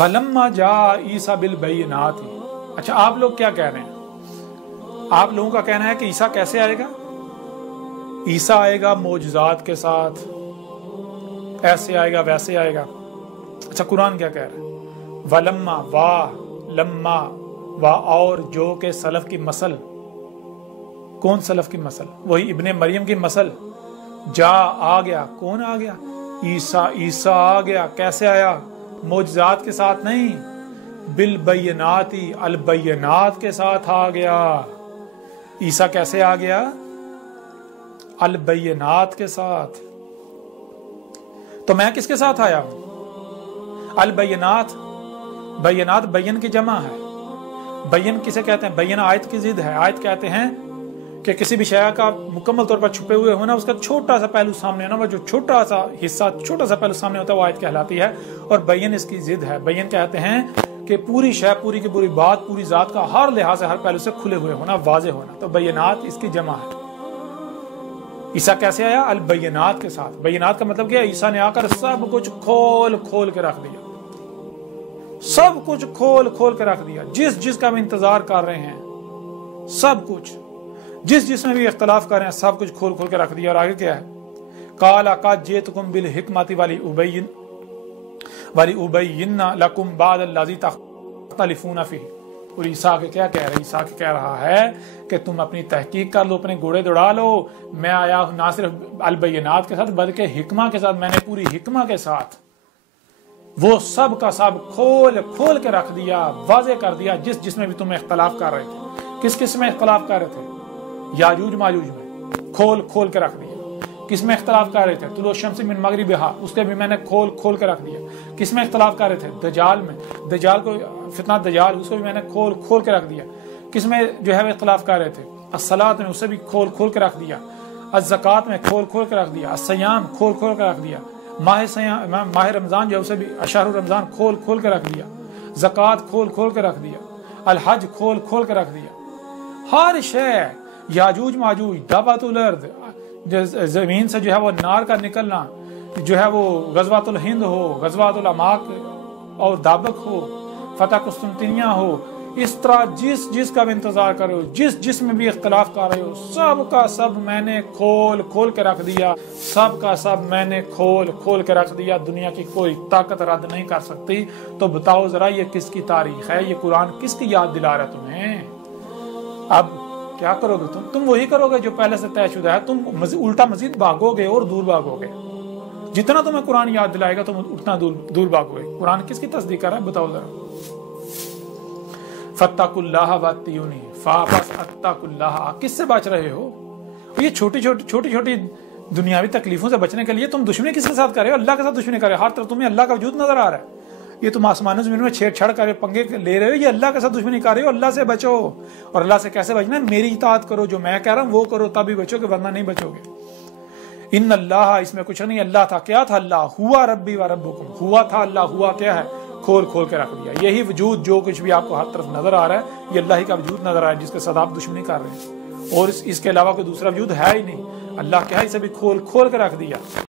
وَلَمَّا جَاءَ عِيسَىٰ بِالْبَيِّنَاتِ۔ اچھا آپ لوگ کیا کہہ رہے ہیں؟ آپ لوگوں کا کہنا ہے کہ عیسیٰ کیسے آئے گا؟ عیسیٰ آئے گا معجزات کے ساتھ، ایسے آئے گا ویسے آئے گا۔ اچھا قرآن کیا کہہ رہا ہے؟ وَلَمَّا لَمَّا اور جو کہ سلف کی مثل، کون سلف کی مثل؟ وہی ابن مریم کی مثل۔ جا آ گیا، کون آ گیا؟ عیسیٰ آ گیا۔ کیسے آیا؟ معجزات کے ساتھ نہیں، بالبینات، البینات کے ساتھ آ گیا۔ عیسیٰ کیسے آ گیا؟ البینات کے ساتھ۔ تو میں کس کے ساتھ آیا ہوں؟ البینات، بینات بین کی جمع ہے۔ بین کسے کہتے ہیں؟ بین آیت کی ضد ہے۔ آیت کہتے ہیں کہ کسی بھی شے کا مکمل طور پر چھپے ہوئے ہونا، اس کا چھوٹا سا پہلو سامنے ہونا، وہ جو چھوٹا سا حصہ، چھوٹا سا پہلو سامنے ہوتا ہے، وہ آیت کہلاتی ہے۔ اور بین اس کی ضد ہے۔ بین کہتے ہیں کہ پوری شے، پوری کی پوری بات، پوری ذات کا ہر لحاظ سے، ہر پہلو سے کھلے ہوئے ہونا، واضح ہونا۔ تو بینات اس کی جمع ہے۔ عیسیٰ کیسے آیا؟ البینات کے ساتھ۔ بینات کا مطلب کیا ہے؟ عیسیٰ نے آ کر سب کچھ کھول کھول کے رکھ دیا، سب کچھ کھول کھول کے رکھ دیا۔ جس کا بھی انتظار کر رہے ہیں، سب کچھ، جس میں بھی اختلاف کر رہے ہیں، سب کچھ کھول کھول کے رکھ دیا۔ اور آگے کیا ہے؟ قال قد جئتکم بالحکمۃ ولأبین لکم بعض الذی تختلفون فیہ۔ اور عیسیٰ کے کیا کہہ رہا ہے؟ عیسیٰ کے کہہ رہا ہے کہ تم اپنی تحقیق کر لو، اپنے گھوڑے دوڑا لو، میں آیا ہوں نہ صرف البینات کے ساتھ بلکہ حکمہ کے ساتھ۔ میں نے پوری حکمہ کے ساتھ وہ سب کا سب کھول کھول کے رکھ دیا، واضح کر دیا، جس میں بھی تم اختلاف کر رہے تھے۔ کس میں اختلاف کر رہے تھے؟ یاجوج ماجوج میں، کھول کھول کے رکھ دیا۔ کس میں اختلاف کر رہے تھے؟ طلوع الشمس من مغربہا، اس کے بھی میں نے کھول کھول کے رکھ دیا۔ کس میں اختلاف کر رہے تھے؟ دجال میں، دجال کو، فتنہ دجال، اس کو بھی میں نے کھول کھول کے رکھ دیا۔ کس میں جو ہے وہ اختلاف کر رہے تھے؟ الصلاۃ میں، اسے بھی کھول کھول کے رکھ دیا۔ الزکوٰۃ میں کھول کھول کے رکھ دیا۔ الصیام کھول کھول کے رکھ دیا۔ ماہ رمضان جو ہے اسے بھی شہر رمضان کھول کھول کے رکھ دیا۔ زکوٰۃ کھول کھول کے رکھ دیا۔ الحج کھول کھول کے رکھ دیا۔ ہر شے، یاجوج ماجوج، دابۃ الارض، زمین سے جو ہے وہ نار کا نکلنا، جو ہے وہ غزوۃ الہند ہو، غزوۃ العماق اور دابق ہو، فتح قسطنطنیہ ہو، اس طرح جس کا بھی انتظار کر رہے ہو، جس میں بھی اختلاف کر رہے ہو، سب کا سب میں نے کھول کھول کے رکھ دیا، سب کا سب میں نے کھول کھول کے رکھ دیا۔ دنیا کی کوئی طاقت رد نہیں کر سکتی۔ تو بتاؤ ذرا یہ کس کی تاریخ ہے؟ یہ قرآن کس کی یاد دلا رہا ہے تمہیں؟ اب کیا کرو گے تم وہی کرو گے جو پہلے سے طے شدہ ہے۔ تم الٹا مزید بھاگو گے اور دور بھاگو گے۔ جتنا تمہیں قرآن یاد دلائے گا تم اتنا دور بھاگو گے۔ قرآن کس کی تصدیق کر رہا ہے؟ بتاؤ ذرا۔ فاتقوا اللہ واتقونی، فاتقوا اللہ، کس سے بچ رہے ہو؟ یہ چھوٹی چھوٹی دنیاوی تکلیفوں سے بچنے کے لیے تم دشمنی کس کے ساتھ کر رہے ہو؟ اللہ کے ساتھ دشمنی کر رہے ہو۔ ہر طرف تمہیں اللہ کا وجود نظر آ رہا ہے۔ یہ تم آسمان زمین میں چھیڑ چھاڑ کر پنگے لے رہے ہو، یہ اللہ کے ساتھ دشمنی کر رہے ہو۔ اللہ سے بچو۔ اور اللہ سے کیسے بچنا ہے؟ میری اطاعت کرو، جو میں کہہ رہا ہوں وہ کرو، تبھی بچو گے، ورنہ نہیں بچو گے۔ ان اللہ، اس میں کچھ نہیں، اللہ تھا، کیا تھا؟ اللہ ہوا ربی و ربکم، ہوا تھا اللہ، ہوا کیا ہے؟ کھول کھول کے رکھ دیا۔ یہی وجود جو کچھ بھی آپ کو ہر طرف نظر آ رہا ہے، یہ اللہ ہی کا وجود نظر آ رہا ہے، جس کے ساتھ آپ دشمنی کر رہے ہیں، اور اس کے علاوہ کوئی دوسرا وجود ہے ہی نہیں۔ اللہ کیا ہے؟ اسے بھی کھول کھول کے رکھ دیا۔